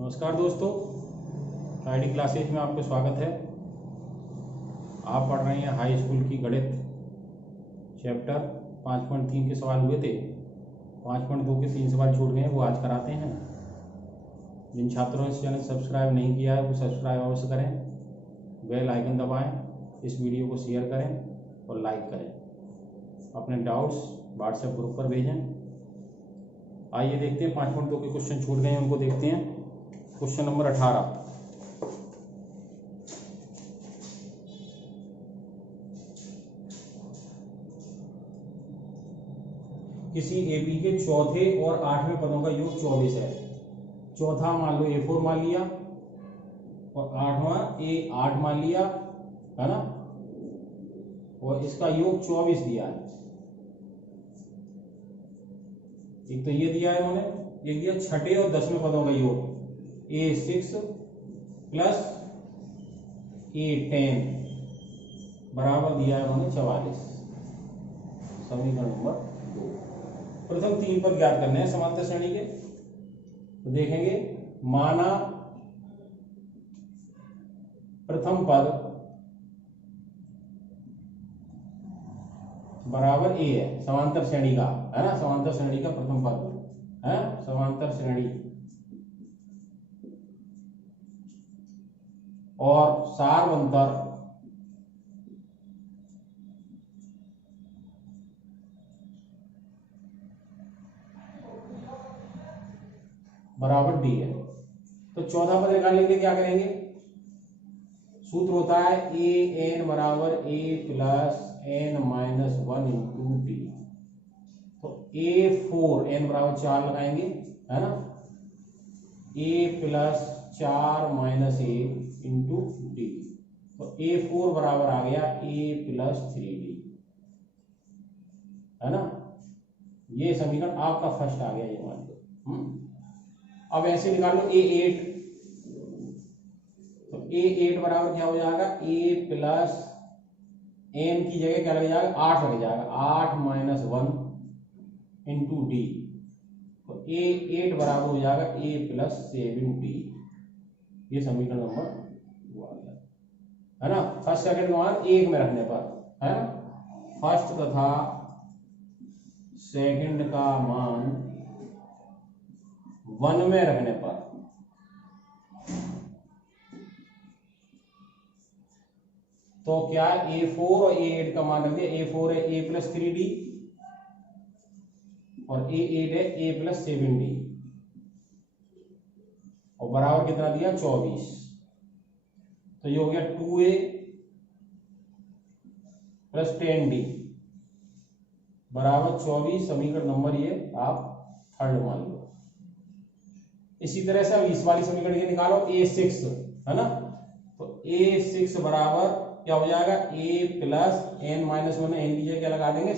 नमस्कार दोस्तों, ID classes में आपका स्वागत है। आप पढ़ रहे हैं हाई स्कूल की गणित चैप्टर 5.3 के सवाल हुए थे। 5.2 के 3 सवाल छूट गए हैं, वो आज कराते हैं। जिन छात्रों ने इस चैनल सब्सक्राइब नहीं किया है वो सब्सक्राइब अवश्य करें, बेल आइकन दबाएं, इस वीडियो को शेयर करें और लाइक करें। अपने डाउट्स व्हाट्सएप ग्रुप पर भेजें। आइए देखते हैं 5.2 के क्वेश्चन छूट गए हैं, उनको देखते हैं। क्वेश्चन नंबर 18, किसी एपी के चौथे और 8वें पदों का योग 24 है। चौथा मान लो A4 मान लिया और 8वां A8 मान लिया, है ना, और इसका योग 24 दिया है। एक तो ये दिया है उन्होंने, एक दिया छठे और 10वें पदों का योग A6 प्लस A10 बराबर दिया है उन्होंने 44। समीकरण नंबर 2। प्रथम 3 पद ज्ञात करने हैं समांतर श्रेणी के। तो देखेंगे, माना प्रथम पद बराबर A है, समांतर श्रेणी का, है ना, समांतर श्रेणी का प्रथम पद है, समांतर श्रेणी, और सार्वंतर बराबर D है। तो चौथा पद निकालने के लिए क्या करेंगे? सूत्र होता है an बराबर a plus n minus 1 into D. तो A4 n बराबर 4 लगाएंगे, है ना, a plus 4 minus a into D. तो A4 बराबर आ गया a प्लस 3d, है ना। ये समीकरण आपका फर्स्ट आ गया, ये मान लो। अब ऐसे निकाल लो A8। तो A8 बराबर क्या हो जाएगा? a प्लस n की जगह क्या लग जाएगा? 8 लग जाएगा, 8 माइनस 1 इंटू डी। तो A8 बराबर हो जाएगा a प्लस 7d। ये समीकरण नंबर 2 आ गया, है ना। फर्स्ट सेकंड मान एक में रखने पर, है ना, फर्स्ट तथा सेकंड का मान 1 में रखने पर तो क्या A4 और A8 का मान रख दिया। A4 है a प्लस 3d और A8 है a प्लस 7d, और बराबर कितना दिया? 24। तो ये हो गया 2a प्लस 10d बराबर 24। समीकरण नंबर ये आप थर्ड मान लो। इसी तरह से अब इस वाली समीकरण ये निकालो A6, है ना। तो A6 बराबर क्या हो जाएगा? a plus n minus 1, n की जगह क्या लगा देंगे?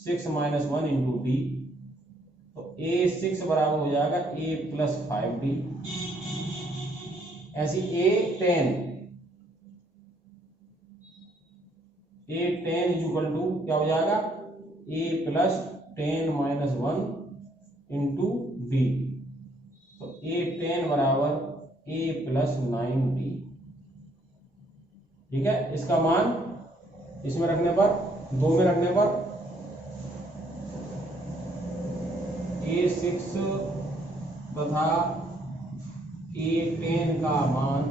6 माइनस 1 इंटू डी। तो A6 बराबर हो जाएगा a प्लस 5d। ऐसी A10 इज इक्वल टू क्या हो जाएगा? a plus 10 minus 1 into D. तो A10 बराबर a प्लस 9d। ठीक है, इसका मान इसमें रखने पर, 2 में रखने पर A6 तथा A10 का मान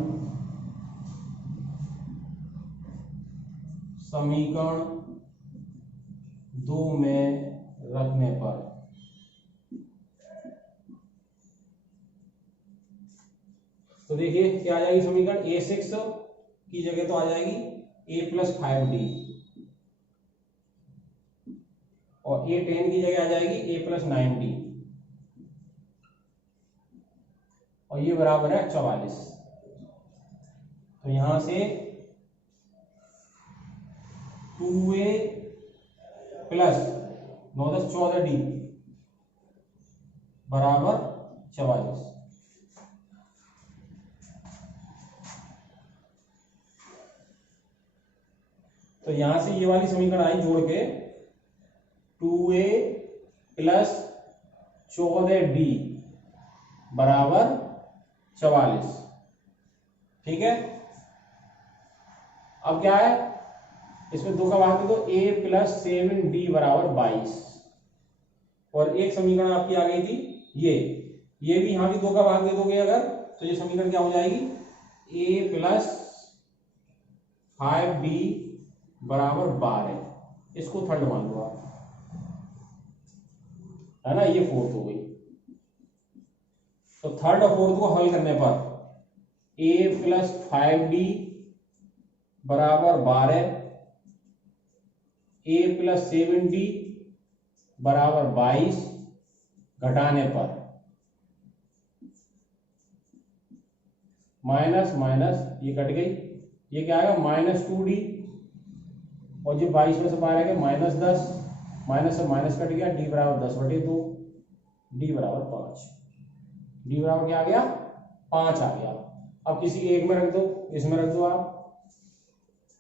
समीकरण 2 में रखने पर तो देखिए क्या आ जाएगी समीकरण। A6 की जगह तो आ जाएगी a प्लस 5d और A10 की जगह आ जाएगी a प्लस 9d, और ये बराबर है 44। तो यहां से 2a प्लस 9 10 14d बराबर 44। तो यहां से ये वाली समीकरण आई जोड़ के 2a प्लस 14d बराबर 44। ठीक है, अब क्या है, इसमें 2 का भाग दे दो, a प्लस 7d बराबर 22। और एक समीकरण आपकी आ गई थी ये भी यहां भी 2 का भाग दे दोगे अगर, तो ये समीकरण क्या हो जाएगी, a प्लस 5d बराबर 12। इसको थर्ड मान लो आप, है ना, ये फोर्थ हो गई। तो थर्ड और फोर्थ को हल करने पर a प्लस 5d बराबर 12, a प्लस 7d बराबर 22 घटाने पर माइनस माइनस ये कट गई, ये क्या आएगा -2d, और जो 22 में से बाहर आएगा -10, माइनस से माइनस कट गया, d बराबर 10/2, d बराबर 5, d बराबर क्या आ गया 5 आ गया। अब किसी एक में रख दो, इसमें रख दो आप,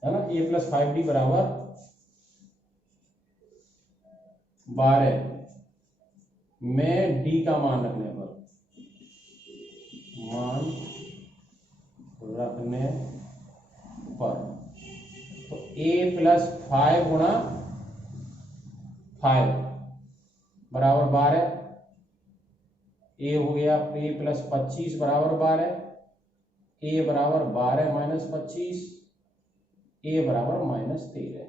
है ना, a प्लस 5d बराबर 12 में d का मान रखने पर तो a प्लस 5 गुणा 5 बराबर 12, a हो गया a प्लस 25 बराबर 12, a बराबर 12 माइनस 25, a बराबर -13।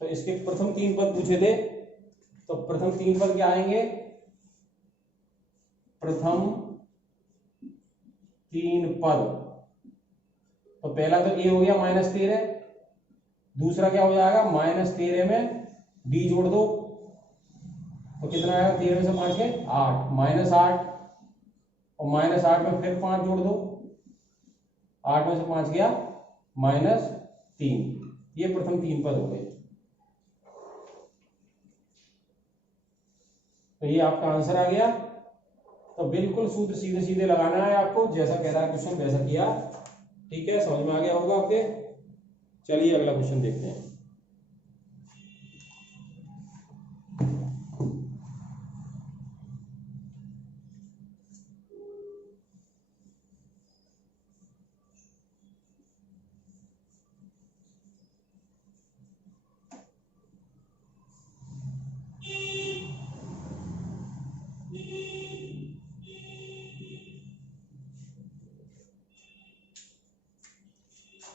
तो इसके प्रथम 3 पद पूछे थे, तो प्रथम 3 पद क्या आएंगे, प्रथम 3 पद, तो पहला तो a हो गया -13, दूसरा क्या हो जाएगा -13 में d जोड़ दो, तो कितना आएगा, 13 में से 5 गए 8, -8, और -8 में फिर 5 जोड़ दो, 8 में से 5 गया -3। ये प्रथम 3 पद हो गए। तो ये आपका आंसर आ गया। तो बिल्कुल सूत्र सीधे सीधे लगाना है आपको, जैसा कह रहा है क्वेश्चन वैसा किया। ठीक है, समझ में आ गया होगा आपके। चलिए अगला क्वेश्चन देखते हैं।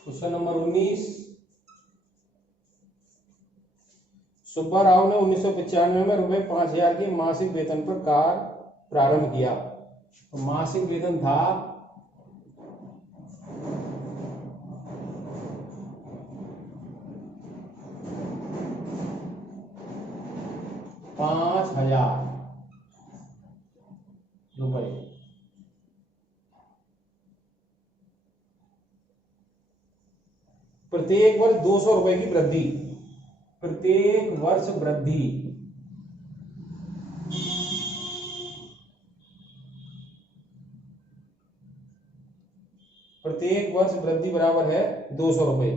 क्वेश्चन नंबर 19, सुब्बा राव ने 1995 में रुपए 5000 की मासिक वेतन पर कार्य प्रारंभ किया। तो मासिक वेतन था 5000 रुपए। प्रत्येक वर्ष 200 रुपए की वृद्धि, प्रत्येक वर्ष वृद्धि, प्रत्येक वर्ष वृद्धि बराबर है 200 रुपए।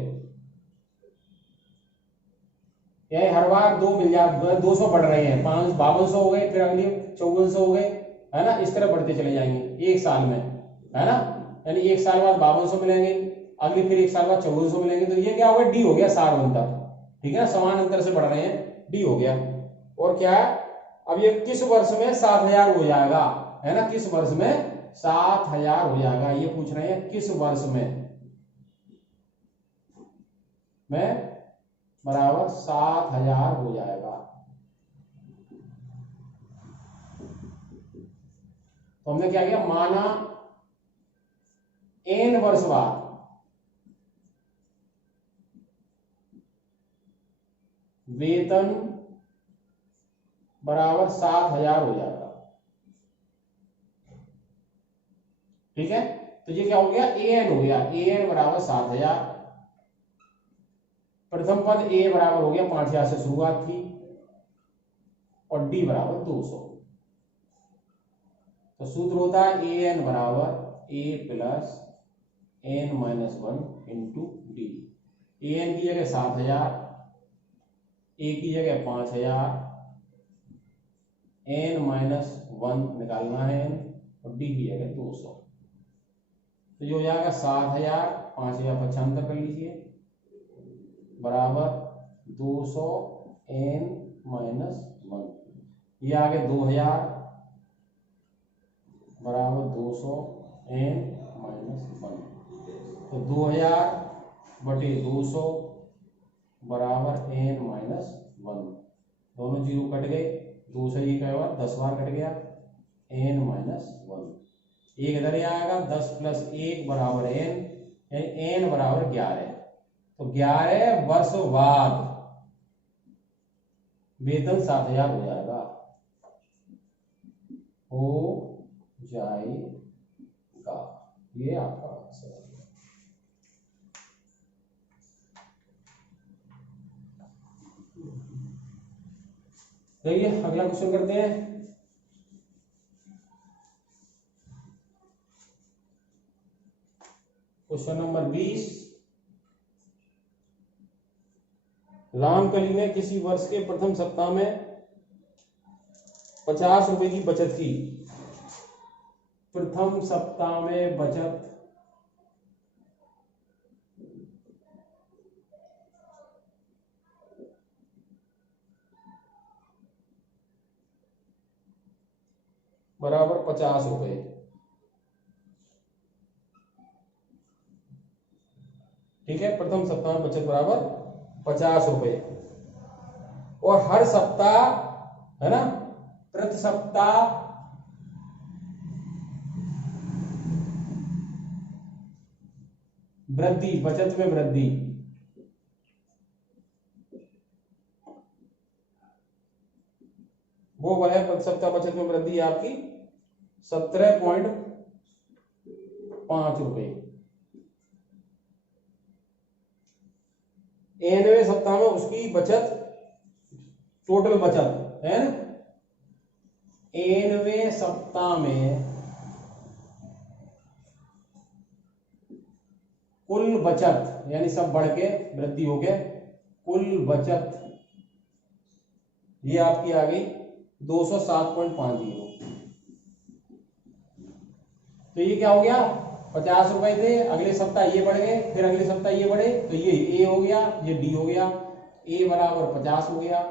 यानी हर बार 2 मिल जाए, 200 बढ़ रहे हैं, 5200 हो गए, फिर अगले 5400 हो गए, है ना, इस तरह बढ़ते चले जाएंगे एक साल में, है ना। यानी एक साल बाद 5200 मिलेंगे, अगले फिर एक साल बाद 5400 मिलेंगे। तो ये क्या हो गया, डी हो गया 60 अंतर। ठीक है ना, समान अंतर से बढ़ रहे हैं, डी हो गया। और क्या है, अब ये किस वर्ष में 7000 हो जाएगा, है ना, किस वर्ष में 7000 हो जाएगा, ये पूछ रहे हैं किस वर्ष में बराबर 7000 हो जाएगा। तो हमने क्या किया, माना n वर्ष बाद वेतन बराबर 7000 हो जाएगा। ठीक है, तो ये क्या हो गया, an हो गया, an बराबर 7000। प्रथम पद a बराबर हो गया 5000 से शुरुआत थी, और d बराबर 200। तो सूत्र होता है an बराबर a plus n minus 1 into D. an की जगह 7000, a की जगह 5000, n माइनस 1 निकालना है n, और d की जगह 200। तो ये हो जाएगा 7,000, 5,095 कर लीजिए, बराबर 200 n माइनस 1। ये आगे 2,000 बराबर 200 n माइनस 1। तो 2,000 बटे 200 बराबर n माइनस 1। दोनों जीरो कट गए, 2 से ये कई बार 10 बार कट गया, n माइनस 1। एक इधर ही आएगा, 10 प्लस 1 बराबर n, यानी n बराबर 11। तो 11 वर्ष बाद वेतन 7,000 हो जाएगा, हो जाएगा। ये आपका आंसर है। देखिए अगला क्वेश्चन करते हैं। Question number 20। रामकली ने किसी वर्ष के प्रथम सप्ताह में 50 रुपए की बचत की। प्रथम सप्ताह में बचत बराबर 50 रुपए। ठीक है, प्रथम सप्ताह में बचत बराबर 50 रुपए। और हर सप्ताह, है ना, प्रति सप्ताह वृद्धि, बचत में वृद्धि। वो है प्रति सप्ताह बचत में वृद्धि आपकी 17.5 रुपए। 9वें सप्ताह में उसकी बचत, टोटल बचत है ना, 9वें सप्ताह में कुल बचत, यानी सब बढ़ के वृद्धि हो गया, कुल बचत ये आपकी आ गई 207.50। तो ये क्या हो गया, 50 रुपए थे, अगले सप्ताह ये बढ़ गए, फिर अगले सप्ताह ये बढ़े, तो ये ए हो गया, ये डी हो गया। ए बराबर 50 हो गया,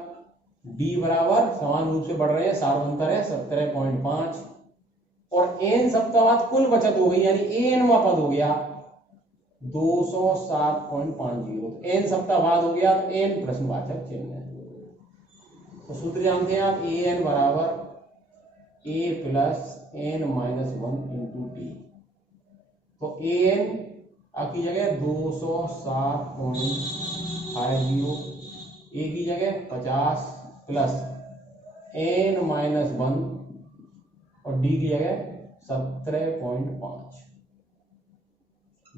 डी बराबर समान रूप से बढ़ रहे हैं, सार्वंतर है 17.5। और एन सप्ताह बाद कुल बचत हो गई, यानी एनवा पद हो गया 207.50। एन सप्ताह बाद हो गया, तो एन प्रश्नवाचक चिन्ह है। तो सूत्र जानते हैं आप, ए एन बराबर a plus N minus 1 into t. तो ए एन आपकी जगह 207.50, ए की जगह 50 प्लस एन माइनस 1 और डी की जगह 17.5।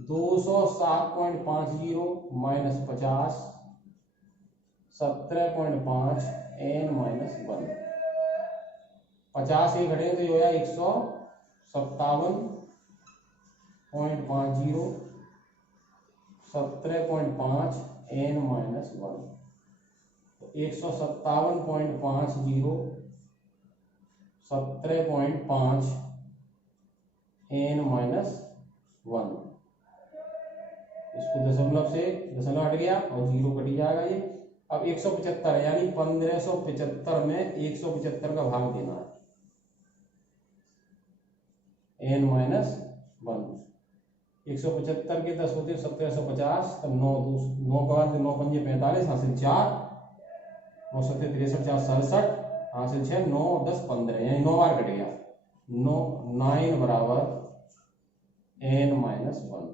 207.50 माइनस 50, 17.5 एन माइनस 1। 50 ये घटे तो ये हो जाए 157.50, 17.5 एन माइनस 1। तो 157.50, 17.5 एन माइनस 1। इसको दशमलव से दशमलव हट गया और जीरो कटी जाएगा ये। अब 175 है, यानी 1575 में 175 का भाग देना है, एन माइनस 1। 175 के 10 होते 1750, तब 9 के बाद 9 पंजे 45, हासिल 4, 9 सत्ते 63, 4 67, हासिल 6, 9 10 15, यानी 9 बार कट गया। 9 बराबर एन माइनस 1।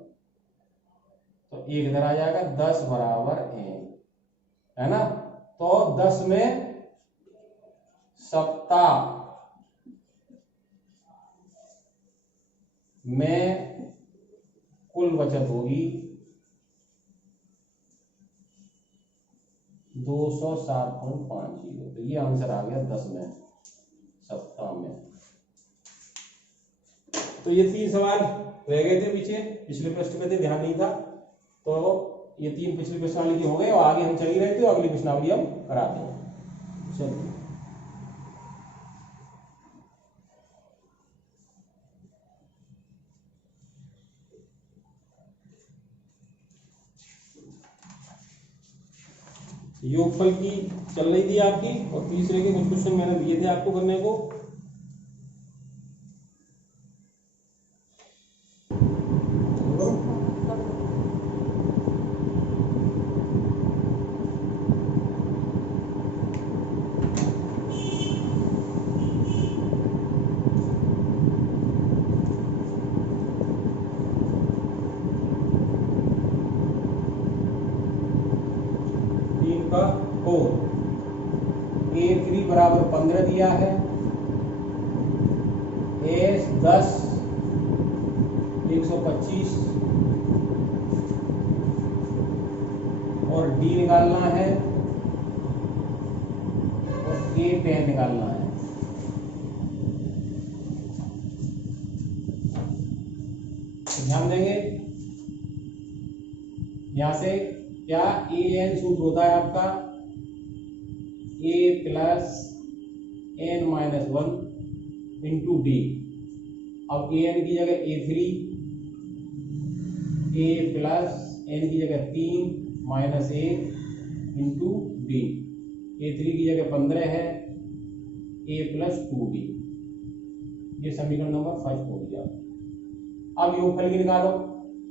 तो एक इधर आ जाएगा, 10 बराबर एन, है ना। तो 10 में सप्ताह में कुल बचत होगी 207.50। तो ये आंसर आ गया 10 में सप्ताह में। तो ये 3 सवाल रह गए थे पीछे, पिछले प्रश्न में थे, ध्यान नहीं था। तो ये 3 पिछली प्रश्नावली के हो गए, और आगे हम चल ही रहे थे, अगली प्रश्नावली हम कराते हैं। चलिए योगफल की चल रही थी आपकी, और तीसरे के कुछ क्वेश्चन मैंने दिए थे आपको करने को। A3 बराबर 15 दिया है, एस 10 125 और डी निकालना है और ए 10 निकालना है। ध्यान देंगे यहां से क्या ए एन सूत्र होता है आपका a plus N minus 1 into d. अब ए एन की जगह A3, ए प्लस एन की जगह 3 माइनस 1 इंटू डी। A3 की जगह 15 है, ए प्लस 2D। ये समीकरण नंबर फर्स्ट हो गया। अब योगफल की निकालो।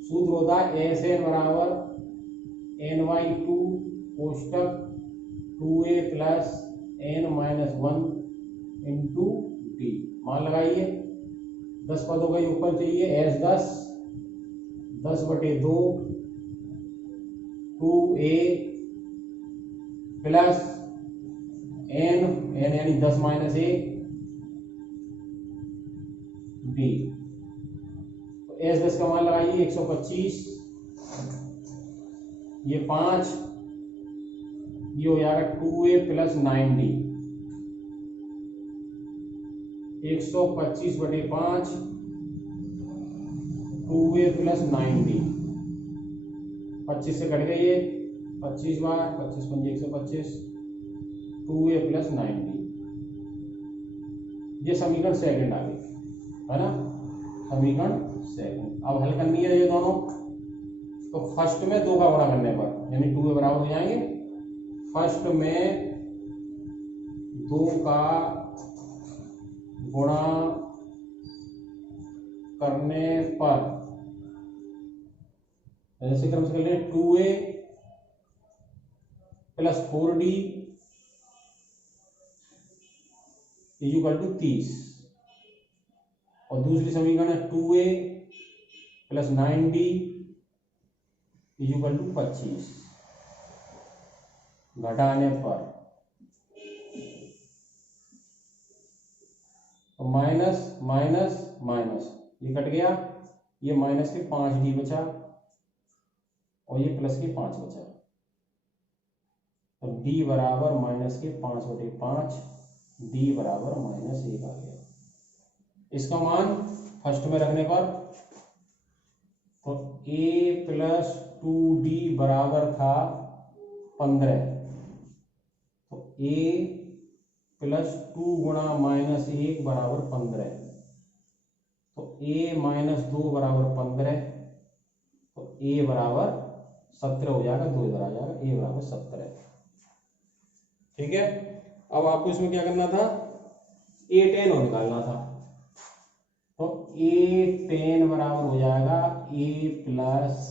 सूत्र होता है एस एन बराबर NY2 कोष्टक 2A plus N minus 1 into D. मान लगाइए, 10 पदों का योगफल चाहिए। एस 10 बटे 2 2A प्लस एन यानी 10 माइनस 1 डी। तो एस 10 का मान लगाइए 125, ये 5, ये हो जाएगा 2A प्लस 9D। 125 बटे 5 2A प्लस 9D। 25 से कट गई, 25 बार 25 पंजे 125, 2A प्लस 9D। ये समीकरण सेकंड आ गई है ना, समीकरण सेकंड। अब हल करनी है ये दोनों। तो फर्स्ट में 2 का गुणा करने पर यानी 2A बराबर हो जाएंगे। फर्स्ट में 2 का गुणा करने पर ऐसे क्रम से कर लें 2A plus 4D equal to 30, और दूसरी समीकरण है 2A plus 9D equal to 25। घटाने पर तो माइनस माइनस माइनस ये कट गया, ये माइनस के 5D बचा और ये प्लस के 5 बचा। तो D बराबर माइनस के 5 बटे 5, D बराबर माइनस 1 आ गया। इसका मान फर्स्ट में रखने पर तो A प्लस 2D बराबर था 15, तो A प्लस 2 गुणा माइनस 1 बराबर 15, तो A माइनस 2 बराबर 15, तो A बराबर 17 हो जाएगा, 2 इधर आ जाएगा, A बराबर 17। ठीक है। अब आपको इसमें क्या करना था, A10 और निकालना था। तो A10 बराबर हो जाएगा A प्लस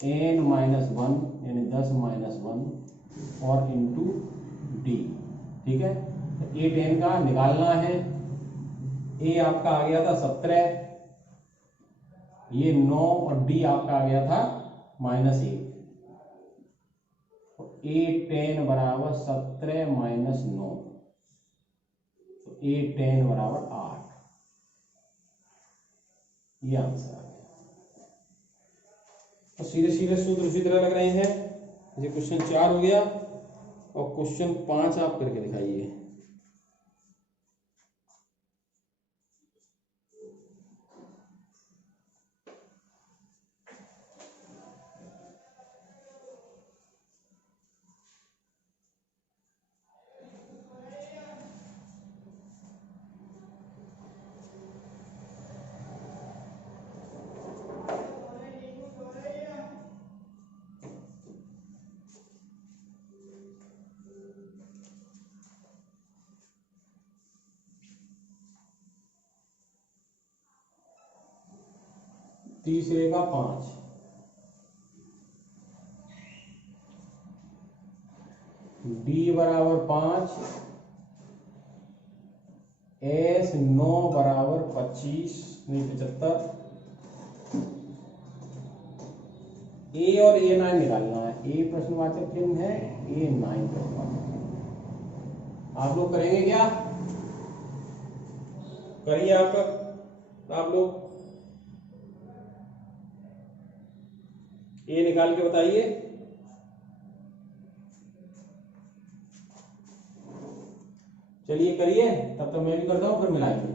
एन माइनस 1 यानी 10 माइनस 1 और इंटू डी। ठीक है। तो A10 का निकालना है। A आपका आ गया था 17, ये 9 और D आपका आ गया था माइनस 1। तो A10 बराबर 17 माइनस 9, तो A10 बराबर 8। ये आंसर आ गया। तो सीधे सीधे सूत्र उसी तरह लग रहे हैं। ये क्वेश्चन 4 हो गया, और क्वेश्चन 5 आप करके दिखाइए। तीसरे का 5, डी बराबर 5, एस 9 बराबर 25 नहीं 75, ए और A9 निकालना है। ए प्रश्नवाचक चिन्ह है, A9 प्रश्नवाचक। आप लोग करेंगे क्या? करिए आप लोग ए निकाल के बताइए। चलिए करिए, तब तक मैं भी करता हूं, फिर मिलाइए।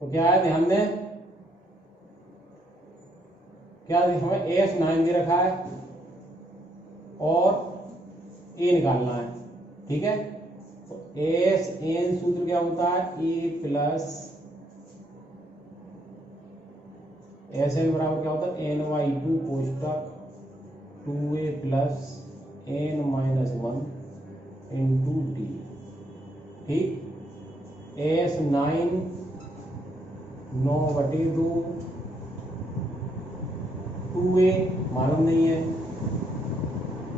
तो क्या है, ध्यान दें, क्या हमें S9 दे रखा है और A निकालना है, ठीक है। तो SN सूत्र क्या होता है, A प्लस SN बराबर क्या होता है, NY2 कोष्टक 2A plus N-1 into D, ठीक। S9 9/2, 2A मालूम नहीं है,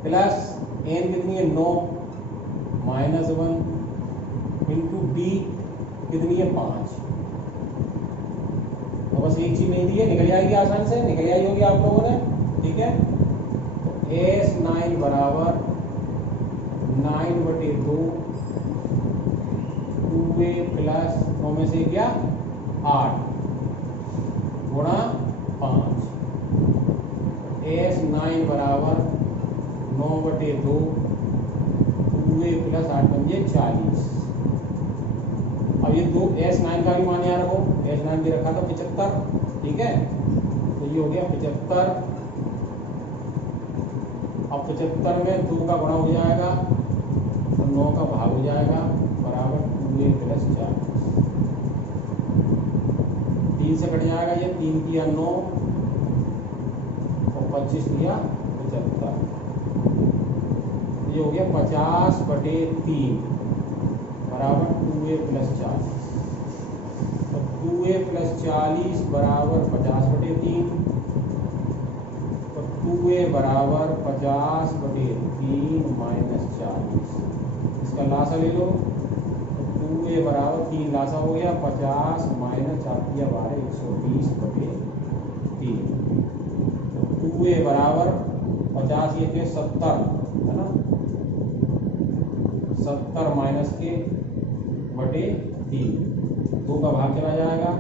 प्लस N कितनी है 9 -1 इंटू डी कितनी है 5। तो बस एक चीज नहीं दी है, निकल जाएगी, आसानी से निकल आई होगी आप लोगों ने, ठीक है। तो S9 बराबर 9/2 2A प्लस 9 में से क्या 8 गुणा 5, S9 बराबर 9/2 2A प्लस 8 पंजे 40। अब ये दो S9 का भी मान याद रखो, S9 दे रखा था 75, ठीक है। तो ये हो गया 75। अब 75 में 2 का गुणा हो जाएगा तो 9 का भाग हो जाएगा, बराबर 2A प्लस 40। 3 से कट जाएगा, ये 3 किया 9 और 25 किया 75। ये हो गया 50/3 बराबर 2A प्लस 40। तो 2A प्लस 40 बराबर 50/3, तो 2A बराबर 50/3 माइनस 40। इसका लासा ले लो, तो 2A बराबर 3 लासा हो गया, 50 माइनस 4 12 120/3। तो 2A बराबर 50 ये के 70 है ना, 70 माइनस के बटे 3, 2 का भाग चला जाएगा,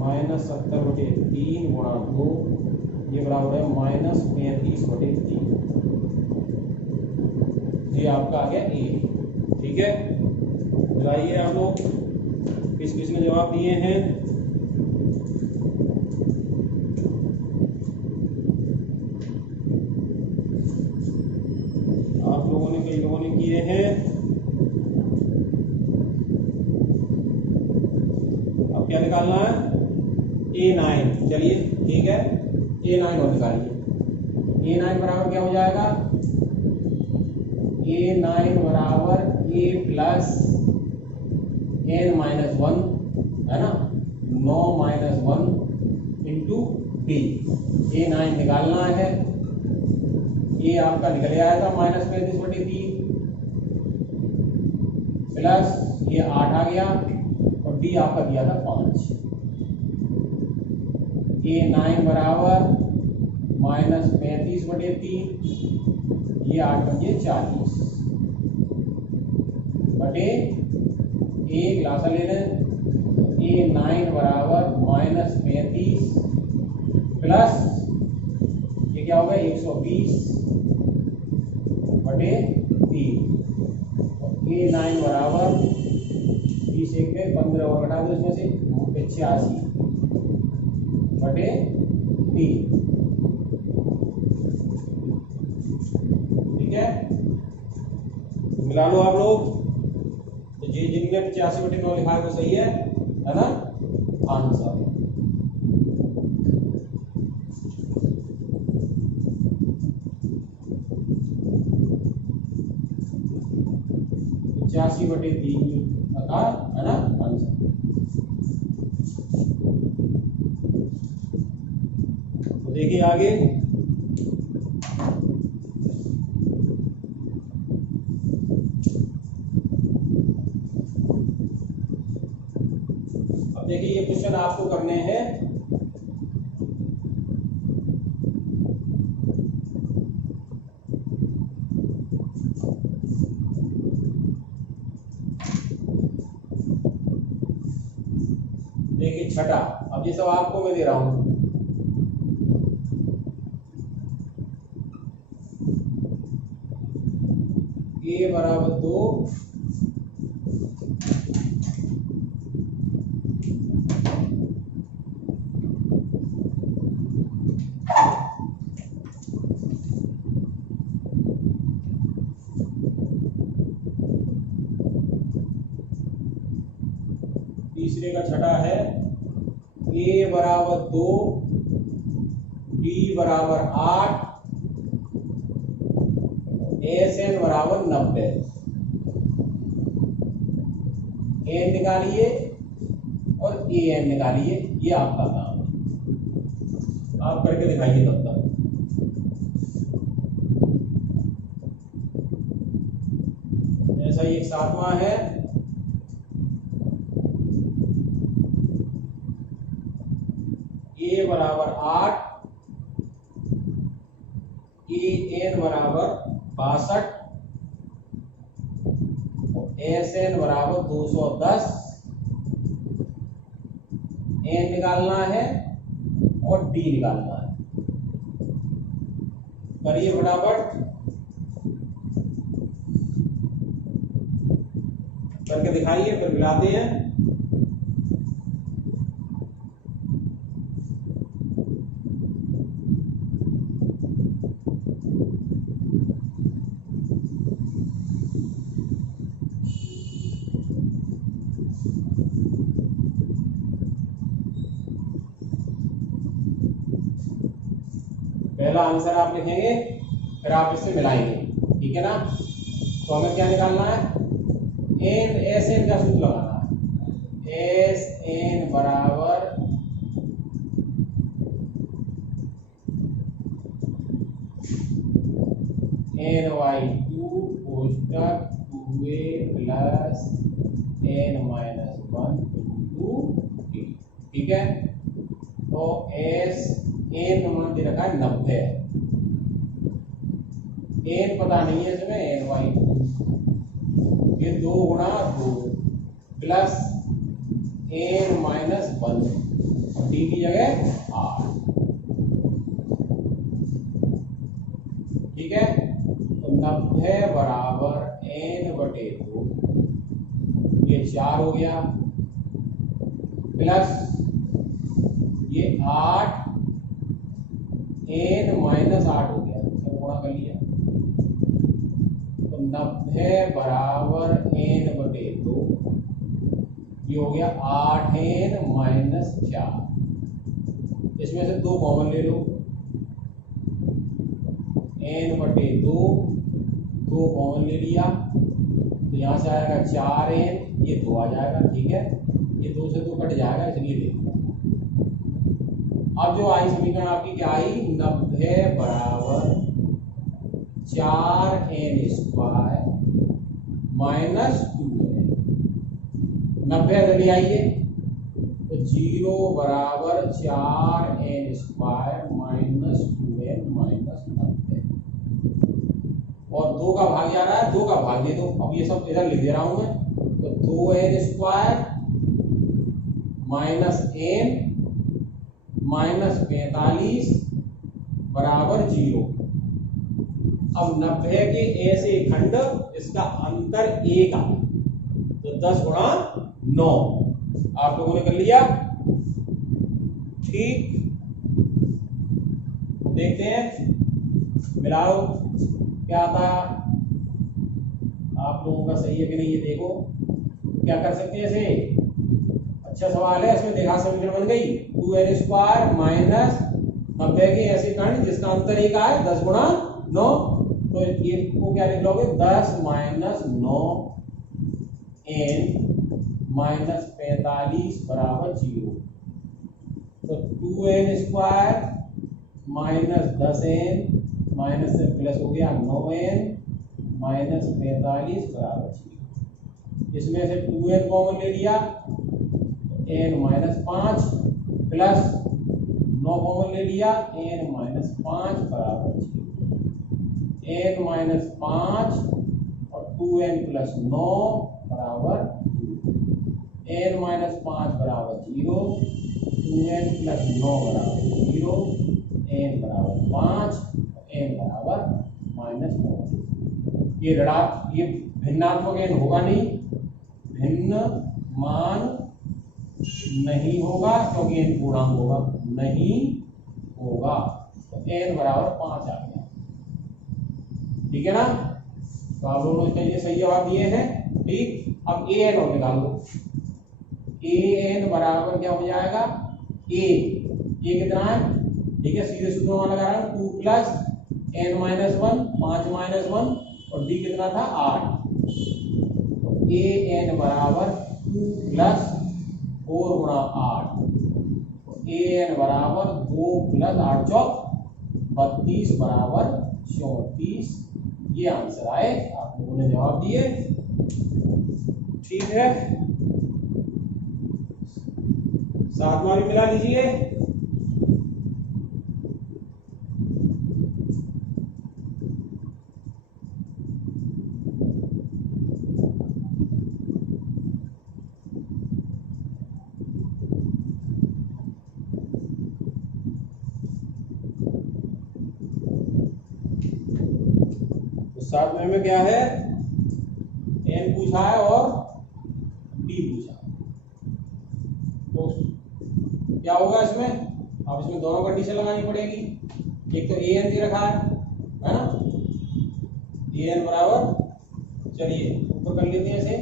-70/3 गुणा 2, ये बराबर है -35/3। ये आपका आ गया ए, ठीक है। बताइए आप लोग किस किस ने जवाब दिए हैं। आप लोगों ने, कई लोगों ने किए हैं। अब क्या निकालना है, A9। चलिए ठीक है, A9 और निकालिए। A9 बराबर क्या हो जाएगा, A9 बराबर A प्लस N-1 है ना, 9 -1 इंटू डी। A9 निकालना है, ये आपका निकल आया था -35/3 प्लस ये 8 आ गया और डी आपका दिया था 5। A9 बराबर -35/3, ये 8 पंजे 40 बटे 1 लासा ले लें। A9 बराबर -35 प्लस ये क्या होगा 120/3। A9 बराबर 20 1 पे 15 और घटा दो इसमें से 85/3, ठीक है। मिला लो आप लोग। तो जी जिनने 85/9 लिखा है वो सही है ना आंसर। 85/3 है ना आंसर। देखिए आगे, अब देखिए ये क्वेश्चन आपको करने हैं। देखिए छठा, अब ये सब आपको मैं दे रहा हूं। a बराबर 2, तीसरे का छठा है a बराबर 2, d बराबर 8, SN बराबर 90। n निकालिए और AN निकालिए, ये आपका काम है, आप करके दिखाइए तब तक। ऐसा ही एक सातवां है, a बराबर 8, AN बराबर 62, SN बराबर 210, n निकालना है और d निकालना है। करिए फटाफट, करके दिखाइए, फिर मिलाते हैं। पहला आंसर आप लिखेंगे, फिर आप इससे मिलाएंगे, ठीक है ना। तो हमें क्या निकालना है, एन एस एन का सूत्र लगाना है। एस एन बराबर एन वाई 2 कोष्टक 2a प्लस एन माइनस 1 टू टी, ठीक है। तो एस एन मान दे रखा है 90, एन पता नहीं है इसमें, एन वाई 2, ये 2 गुणा 2 प्लस एन माइनस 1, डी की जगह 8, ठीक है। तो 90 बराबर एन बटे 2, ये 4 हो गया, प्लस ये 8 एन माइनस 8 हो गया, गुणा कर लिया। तो 90 बराबर एन बटे 2, ये हो गया 8 एन माइनस 4, इसमें से 2 कॉमन ले लो, एन बटे 2 कॉमन ले लिया, तो यहाँ से आएगा 4 एन, ये 2 आ जाएगा, ठीक है। ये 2 से 2 कट जाएगा, इसलिए देखो। अब जो आई समीकरण आपकी क्या आई, 90 बराबर 4 एन स्क्वायर माइनस 2n, 90 जल्दी आइए, तो 0 बराबर 4 N square minus 2n minus 90, और 2 का भाग जा रहा है, 2 का भाग दे दो। अब ये सब इधर लिख दे रहा हूं मैं, तो 2n square minus n minus 45 बराबर 0। अब 90 के ऐसे खंड, इसका अंतर 1 आ, तो 10 गुणा 9 आप लोगों ने कर लिया, ठीक। देखते हैं, मिलाओ क्या आता, आप लोगों का सही है कि नहीं, ये देखो क्या कर सकते हैं इसे। अच्छा सवाल है, इसमें देखा समीकरण बन गई, 2n स्क्वायर माइनस 90 के ऐसे खंड जिसका अंतर 1 आए, 10 गुणा 9, तो ये को क्या लिख लोगे, 10 माइनस 9 n माइनस 45 बराबर 0। तो 2n square minus 10n minus से प्लस हो गया 9n माइनस 45 बराबर 0। इसमें से 2n कॉमन ले लिया n माइनस 5 प्लस 9 कॉमन ले लिया n माइनस 5 बराबर 0। n माइनस 5 और 2n प्लस 9 बराबर 2। n माइनस 5 बराबर 0, 2n प्लस 9 बराबर 0, n बराबर 5, n बराबर माइनस 9। ये भिन्नात्मक n होगा नहीं, भिन्न मान नहीं होगा क्योंकि n पूर्णांक होगा, नहीं होगा। तो n बराबर 5 आ गया। ठीक है ना? तो आप दोनों इसके लिए सही जवाब दिए हैं। ठीक, अब an और निकाल लो। an बराबर क्या हो जाएगा? a कितना है? ठीक है, सीधे सूत्र में लगा रहा हूं 2 प्लस n माइनस 1 5 माइनस 1 और d कितना था 8। तो an बराबर 2 प्लस 4 गुणा 8। तो an बराबर 2 प्लस 8 चौक 32 बराबर 34। ये आंसर आए, आप लोगों ने जवाब दिए। ठीक है, 7वां भी मिला लीजिए। तो 7वें में क्या है? n पूछा है और d पूछा है। तो क्या होगा इसमें? अब इसमें दोनों कंडीशन लगानी पड़ेगी। एक तो an दे रखा है ना, an बराबर, चलिए ऊपर कर लेते हैं ऐसे,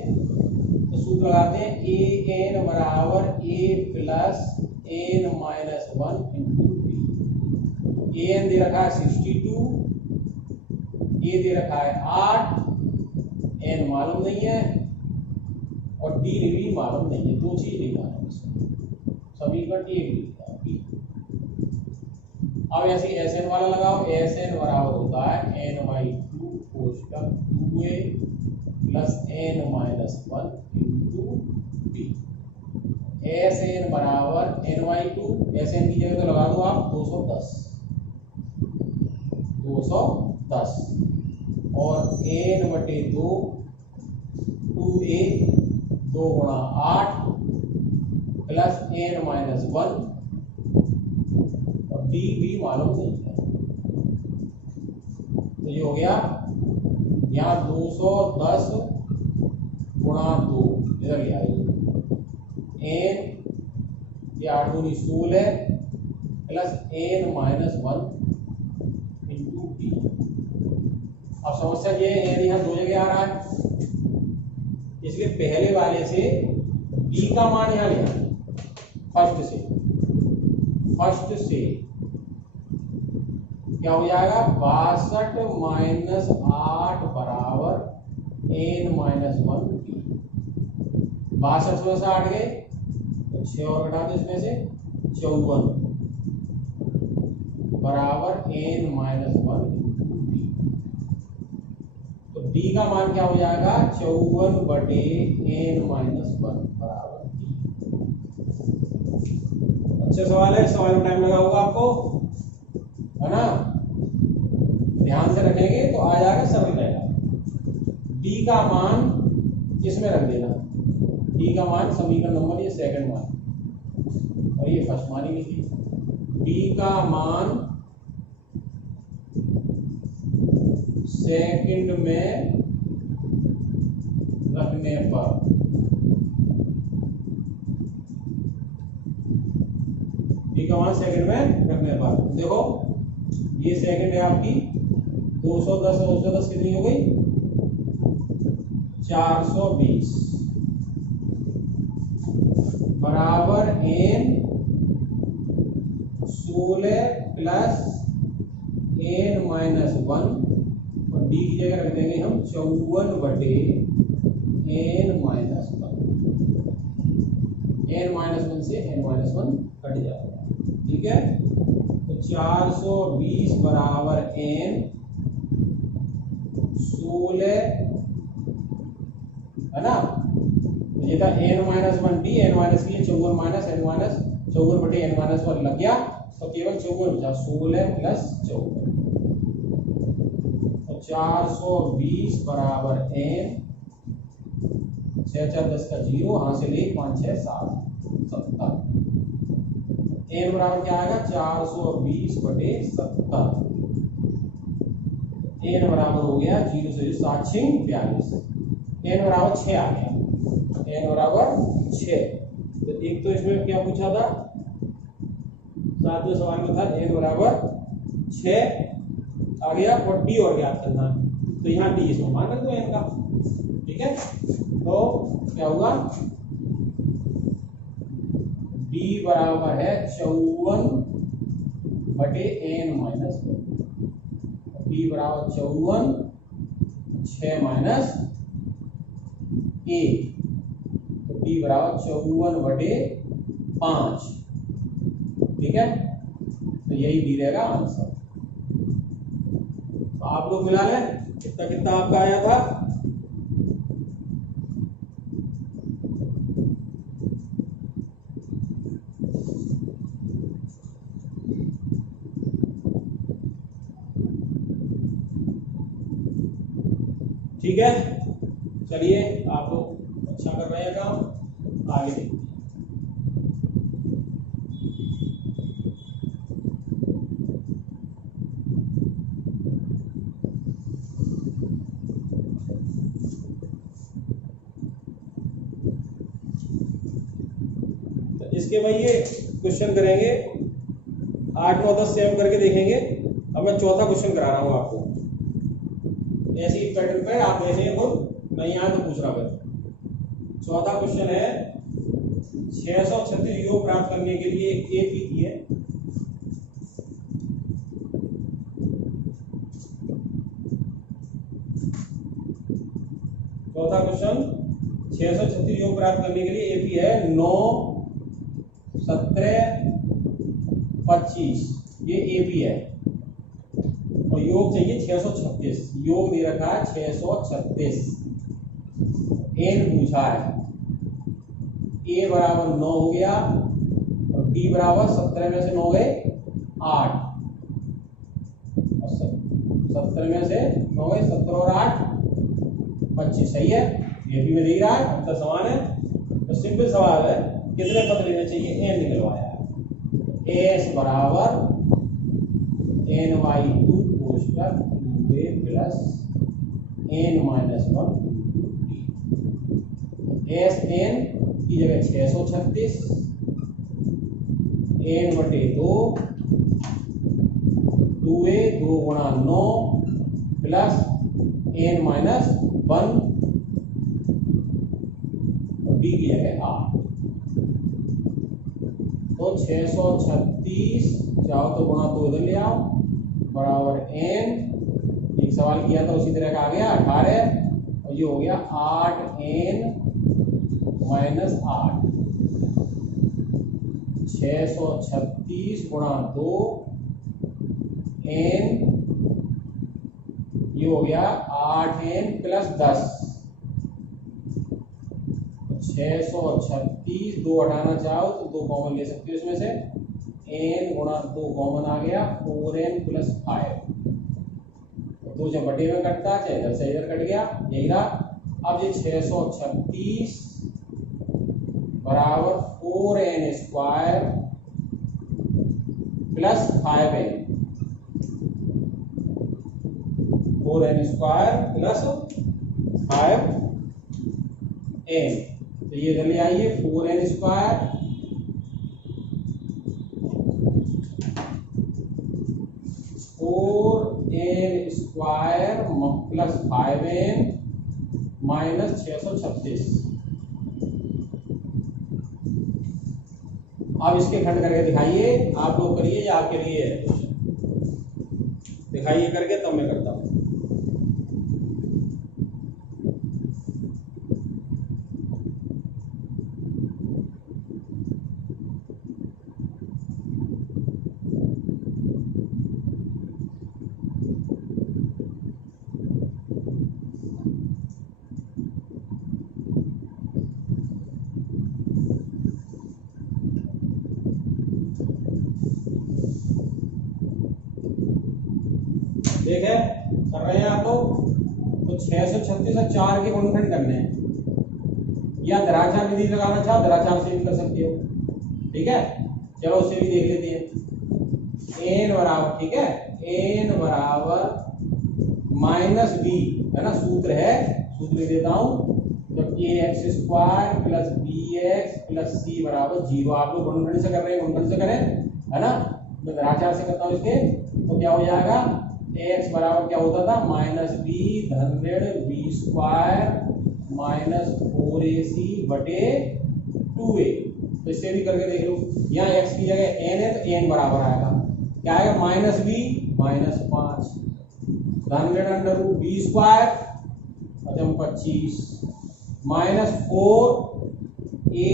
तो सूत्र लगाते हैं an बराबर a plus n minus 1 into D. an दे रखा है 62, a दे रखा है 8, n मालूम नहीं है और d भी मालूम नहीं है। दो चीज नहीं मालूम इसमें, समीकरण एक लिखा है। अब ऐसे Sn वाला लगाओ। Sn बराबर होता है n/2 कोष्टक 2a plus n minus 1 into d। Sn बराबर n/2, Sn की जगह तो लगा दो आप 210 और n/2 2a 2 गुणा 8 प्लस n माइनस 1 और d भी मालूम नहीं है। तो ये हो गया यहाँ 210 गुणा 2 इधर ले आइए, n ये 8 दूनी 16 plus n minus 1 into d. अब समस्या ये है, n यहाँ दो जगह आ रहा है, इसलिए पहले वाले से d का मान यहाँ ले आए। फर्स्ट से क्या हो जाएगा? 62 माइनस 8 बराबर n माइनस 1 डी। 62 में से 8 गए तो 6 और घटा दो, इसमें से 54 बराबर n माइनस 1 इंटू डी। तो d का मान क्या हो जाएगा? 54 बटे n माइनस 1 बराबर d। अच्छा सवाल है, सवाल में टाइम लगा होगा आपको, है ना? ध्यान से रखेंगे तो आ जाएगा सरल रहेगा। d का मान इसमें रख देना, d का मान समीकरण नंबर ये सेकंड मान और ये फर्स्ट मान ही लिखिए। d का मान सेकंड में रखने पर d का मान सेकंड में रखने पर देखो, ये सेकंड है आपकी 210 और 210 कितनी हो गई? 420 बराबर n 16 प्लस n माइनस 1 और d की जगह रख देंगे हम 54 बटे n माइनस 1। n माइनस 1 से n माइनस 1 कट जाएगा। ठीक है, तो 420 बराबर n 16 है ना। तो ये था n-1 D, n-, 54 minus n-, 54 बटे n-1 लग गया, तो केवल 54 बचा, 16 प्लस 14। तो 420 बराबर n 6 4 10 का 0, हासिल 1 5 6 7 70। n बराबर क्या आएगा 420 बटे 70। n बराबर हो गया 0 से 7 6 42। n बराबर 6 आ गया, n बराबर 6। तो एक तो इसमें क्या पूछा था, 7वें सवाल में था n बराबर 6 आ गया, और d और ज्ञात करना, तो यहाँ d इसमें मान रख दो n का। ठीक है, तो क्या हुआ, d बराबर है 54 बटे n माइनस, d बराबर 54 6 माइनस 1, तो d बराबर 54 बटे 5। ठीक है, तो यही डी रहेगा आंसर। तो आप लोग मिला लें, कितना कितना आपका आया था। ठीक है, चलिए आप लोग अच्छा कर रहे हैं काम, आगे देखिए। तो इसके भाई ये क्वेश्चन करेंगे 8 9 10 सेव करके देखेंगे। अब मैं चौथा क्वेश्चन करा रहा हूँ आपको, ऐसे ही पैटर्न पे आप ऐसे खुद नहीं आया तो पूछ रहा है। चौथा क्वेश्चन है 636 योग प्राप्त करने के लिए एक एपी की है। चौथा क्वेश्चन 636 योग प्राप्त करने के लिए एपी है 9 17 25, ये एपी है, और योग चाहिए 636, योग दे रखा है 636, n पूछा है। a बराबर 9 हो गया, और b बराबर 17 में से 9 गए 8, और 17 में से 9 गए 17 और 8 25, सही है, ये भी में नहीं रहा है, अंतर समान है। तो सिंपल सवाल है, कितने पद लेने चाहिए, n निकलवाया है। s बराबर n/2 कोष्टक 2a plus n-1 S n की जगह 636, n बटे 2 2a 2 गुणा 9 प्लस n-1, और d की जगह 8। तो 636 चाहो तो गुणा 2 इधर ले आओ, बराबर n, एक सवाल किया था उसी तरह का आ गया 18, और ये हो गया 8n माइनस 8, 636 गुणा 2 n, ये हो गया 8n प्लस 10, 636, 2 हटाना चाहो तो 2 कॉमन ले सकते हो इसमें से, n गुणा 2 कॉमन आ गया 4n प्लस 5, 2 जब बटे में कटता है इधर से इधर कट गया, यही रहा। अब ये 636 बराबर 4n square plus 5n, 4n square plus 5n, तो ये इधर ले आइए 4n square plus 5n minus 636। अब इसके खंड करके दिखाइए, आप लोग करिए या आपके लिए है क्वेश्चन, दिखाइए करके तब मैं करता हूं। देखे कर रहे हैं आप लोग। तो 636 और 4 के गुणनखंड करने हैं, या द्राचार विधि लगाना चाहो द्राचार से भी कर सकते हो, ठीक है। चलो उससे भी देख लेते हैं। n बराबर, ठीक है, n बराबर माइनस बी, है ना, सूत्र है, सूत्र लिख देता हूं, जब ax² plus bx plus c बराबर 0। आप लोग गुणनखंड से कर रहे हैं, गुणनखंड से करें, है ना। मैं द्राचार से करता हूं इसके, तो क्या हो जाएगा, ax बराबर क्या होता था, माइनस बी धन ऋण b² माइनस 4ac बटे 2a। तो इससे भी करके देख लो, यहाँ x की जगह n है तो n बराबर आएगा, क्या आएगा, माइनस बी माइनस 5 धन ऋण अंडर रूट b² अजम 25 माइनस 4a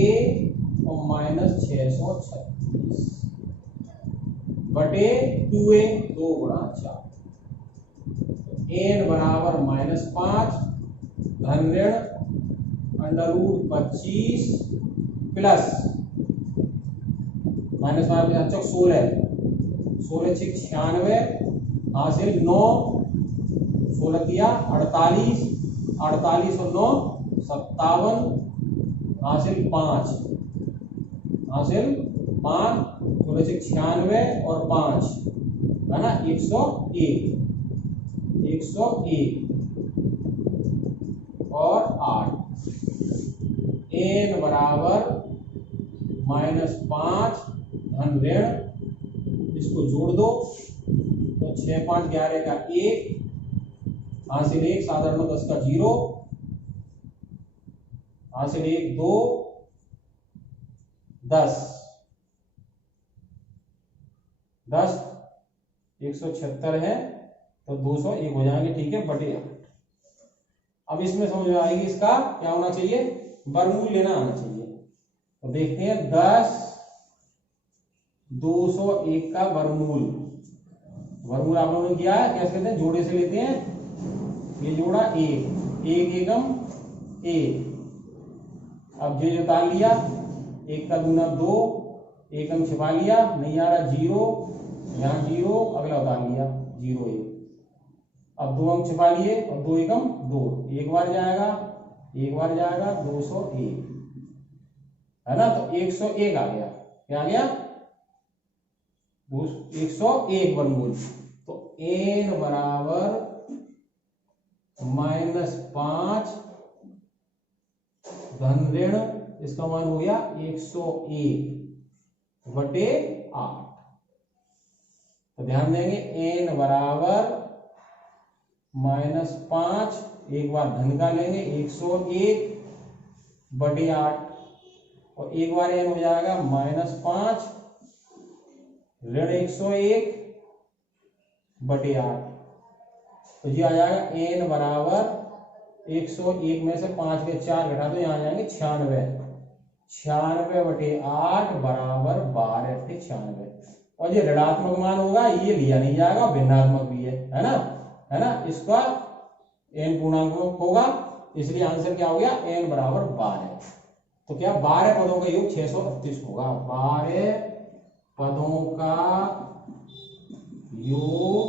और माइनस 636 बटे 2a, 2 गुणा 4। n बराबर माइनस 5 धन ऋण अंडर रूट 25 प्लस माइनस 16 16 96 हासिल 9 16 किया 48 48 और 9 57 हासिल 5 हासिल 5 16 96 और 5, है ना, 101 और 8। n बराबर माइनस 5 धन ऋण, इसको जोड़ दो तो 6 5 11 का 1 हासिल 1 साधारण 10 का 0 हासिल 1 2 10 10 176 है तो 201 हो जाएंगे, ठीक है, बटे 8। अब इसमें समझ में आएगी इसका क्या होना चाहिए, वर्गमूल लेना आना चाहिए। तो देखते हैं 10 201 का वर्गमूल, वर्गमूल आप लोगों ने किया है, कैसे कहते हैं, जोड़े से लेते हैं, ये जोड़ा 1 1 एकम 1, अब ये उतार लिया, 1 का दूना 2 एकम छिपा लिया, नहीं आ रहा 0, यहाँ 0, अगला उतार लिया 0 1, अब 2 अंक छिपा लिए और 2 एकम 2, एक बार जाएगा 201, है ना। तो 101 आ गया, क्या आ गया, 101 वर्गमूल। तो n बराबर माइनस 5 धन ऋण, इसका मान हो गया 101 बटे 8। तो ध्यान देंगे n बराबर माइनस 5, एक बार धन का लेंगे 101 बटे 8 और एक बार n हो जाएगा माइनस 5 ऋण 101 बटे 8। तो ये आ जाएगा n बराबर 101 में से 5 के 4 घटा दो, यहाँ आ जाएंगे 96 बटे 8 बराबर 12 के 96। और ये ऋणात्मक मान होगा, ये लिया नहीं जाएगा, भिन्नात्मक भी है ना, इसका n पूर्णांक होगा, इसलिए आंसर क्या हो गया, n बराबर 12। तो क्या 12 पदों का योग 638 होगा, 12 पदों का योग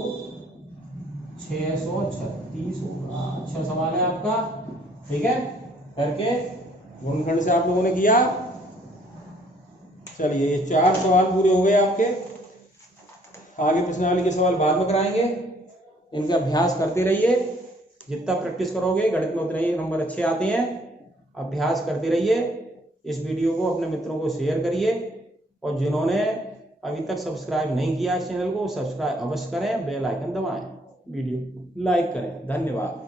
636 होगा। अच्छा सवाल है आपका, ठीक है, करके गुणनखंड से आप लोगों ने किया। चलिए ये 4 सवाल पूरे हो गए आपके, आगे प्रश्नावली के सवाल बाद में कराएंगे, इनका अभ्यास करते रहिए, जितना प्रैक्टिस करोगे गणित में उतने ही नंबर अच्छे आते हैं। अभ्यास करते रहिए, इस वीडियो को अपने मित्रों को शेयर करिए, और जिन्होंने अभी तक सब्सक्राइब नहीं किया इस चैनल को, सब्सक्राइब अवश्य करें, बेल आइकन दबाएं, वीडियो लाइक करें। धन्यवाद।